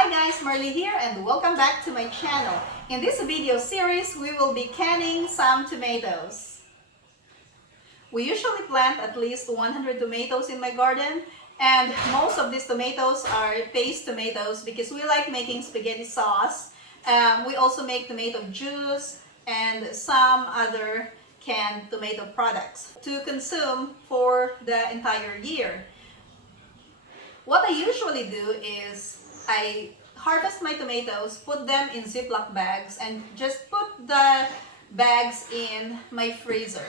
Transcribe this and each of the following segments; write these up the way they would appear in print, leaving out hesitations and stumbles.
Hi guys, Marley here and welcome back to my channel. In this video series, we will be canning some tomatoes. We usually plant at least 100 tomatoes in my garden, and most of these tomatoes are paste tomatoes because we like making spaghetti sauce. We also make tomato juice and some other canned tomato products to consume for the entire year. What I usually do is I harvest my tomatoes, put them in Ziploc bags, and just put the bags in my freezer.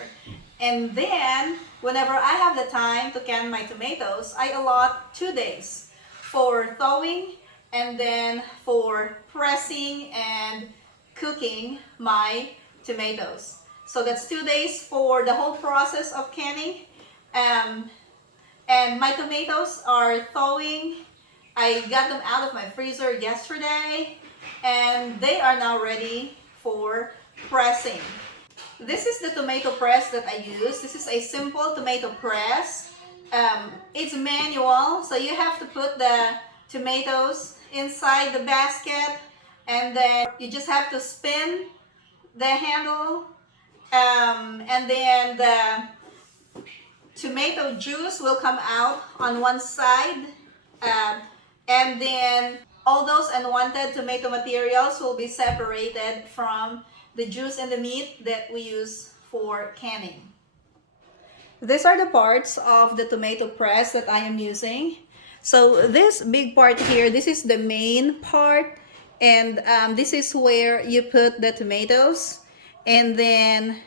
And then, whenever I have the time to can my tomatoes, I allot 2 days for thawing and then for pressing and cooking my tomatoes. So that's 2 days for the whole process of canning. And my tomatoes are thawing. I got them out of my freezer yesterday and they are now ready for pressing. This is the tomato press that I use. This is a simple tomato press. It's manual, so you have to put the tomatoes inside the basket and then you just have to spin the handle, and then the tomato juice will come out on one side, and then all those unwanted tomato materials will be separated from the juice and the meat that we use for canning. These are the parts of the tomato press that I am using. So this big part here, this is the main part, and this is where you put the tomatoes, and then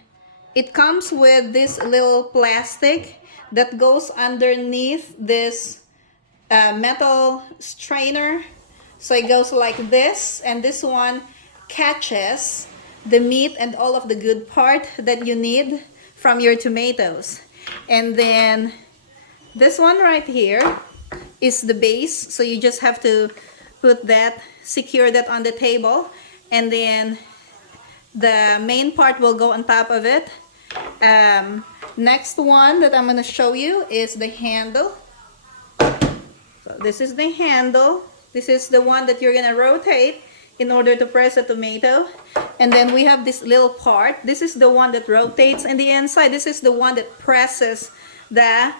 it comes with this little plastic that goes underneath this metal strainer. So it goes like this, and this one catches the meat and all of the good part that you need from your tomatoes. And then this one right here is the base, so you just have to put that, secure that on the table, and then the main part will go on top of it. Next one that I'm going to show you is the handle. So this is the handle. This is the one that you're going to rotate in order to press a tomato. And then we have this little part. This is the one that rotates on the inside. This is the one that presses the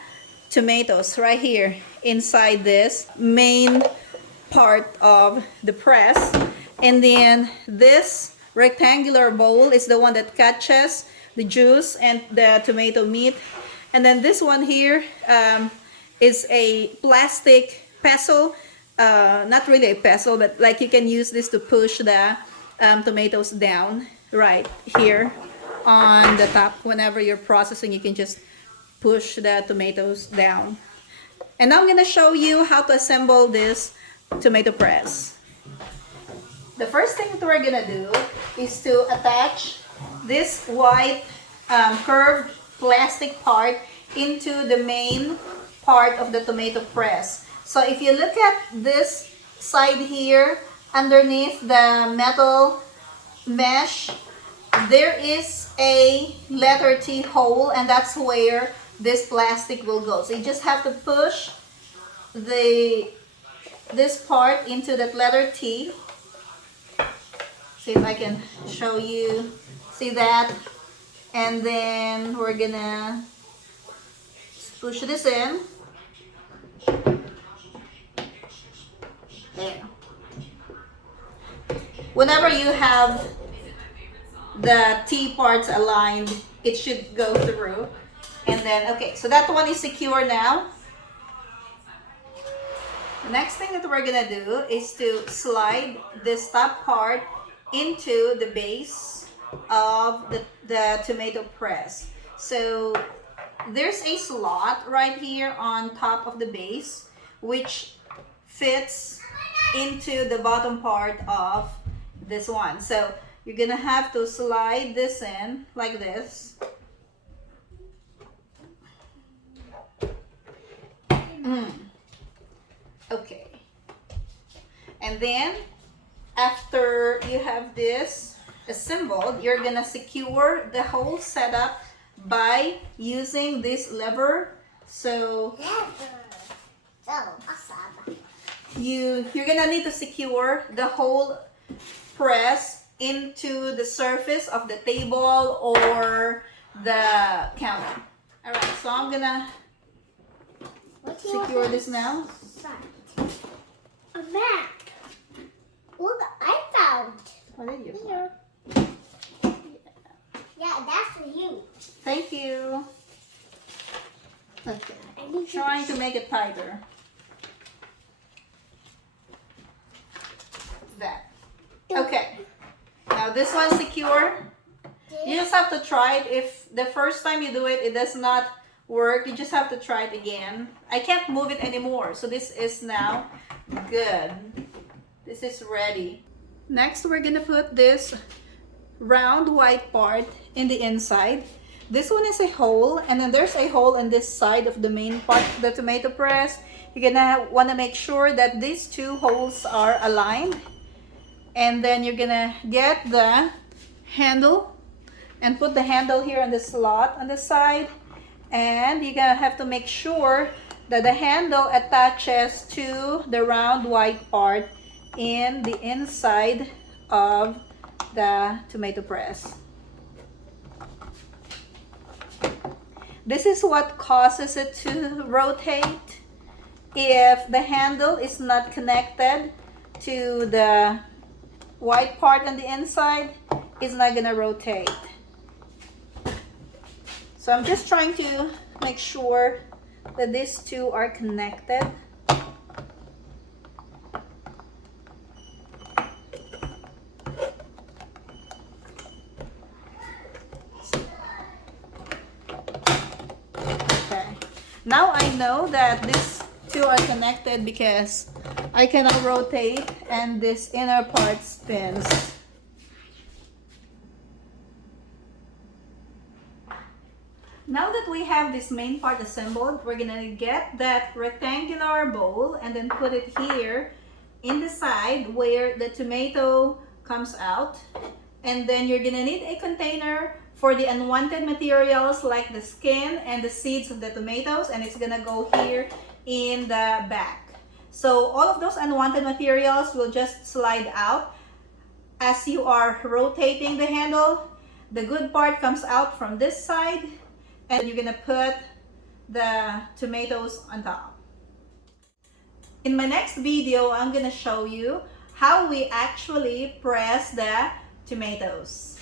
tomatoes right here inside this main part of the press. And then this rectangular bowl is the one that catches the juice and the tomato meat. And then this one here is a plastic pestle. Not really a pestle, but like you can use this to push the tomatoes down right here on the top. Whenever you're processing, you can just push the tomatoes down. And now I'm going to show you how to assemble this tomato press. The first thing that we're going to do is to attach this white curved plastic part into the main part of the tomato press. So if you look at this side here, underneath the metal mesh, there is a letter T hole, and that's where this plastic will go. So you just have to push this part into that letter T. See if I can show you. See that? And then we're gonna push this in. There. Whenever you have the T parts aligned, it should go through. And then, okay, so that one is secure now. The next thing that we're gonna do is to slide this top part into the base of the tomato press. So there's a slot right here on top of the base which fits into the bottom part of this one. So you're gonna have to slide this in like this. Okay. And then after you have this assembled, you're gonna secure the whole setup by using this lever. So you're gonna need to secure the whole press into the surface of the table or the counter. All right, so I'm gonna secure this now. A map. Look, I found. What did you Here. Yeah, that's for you. Thank you. Okay. I'm Trying to make it tighter. That. Okay. Now this one's secure. You just have to try it. If the first time you do it, it does not work, you just have to try it again. I can't move it anymore. So this is now good. This is ready. Next, we're gonna put this round white part in the inside. This one is a hole, and then there's a hole on this side of the main part of the tomato press. You're gonna want to make sure that these two holes are aligned, and then you're gonna get the handle and put the handle here on the slot on the side, and you're gonna have to make sure that the handle attaches to the round white part in the inside of the tomato press. This is what causes it to rotate. If the handle is not connected to the white part on the inside, it's not gonna rotate. So I'm just trying to make sure that these two are connected. Now I know that these two are connected because I can now rotate and this inner part spins. Now that we have this main part assembled, we're gonna get that rectangular bowl and then put it here in the side where the tomato comes out. And then you're gonna need a container for the unwanted materials like the skin and the seeds of the tomatoes, and it's gonna go here in the back. So all of those unwanted materials will just slide out as you are rotating the handle. The good part comes out from this side, and you're gonna put the tomatoes on top. In my next video, I'm gonna show you how we actually press the tomatoes.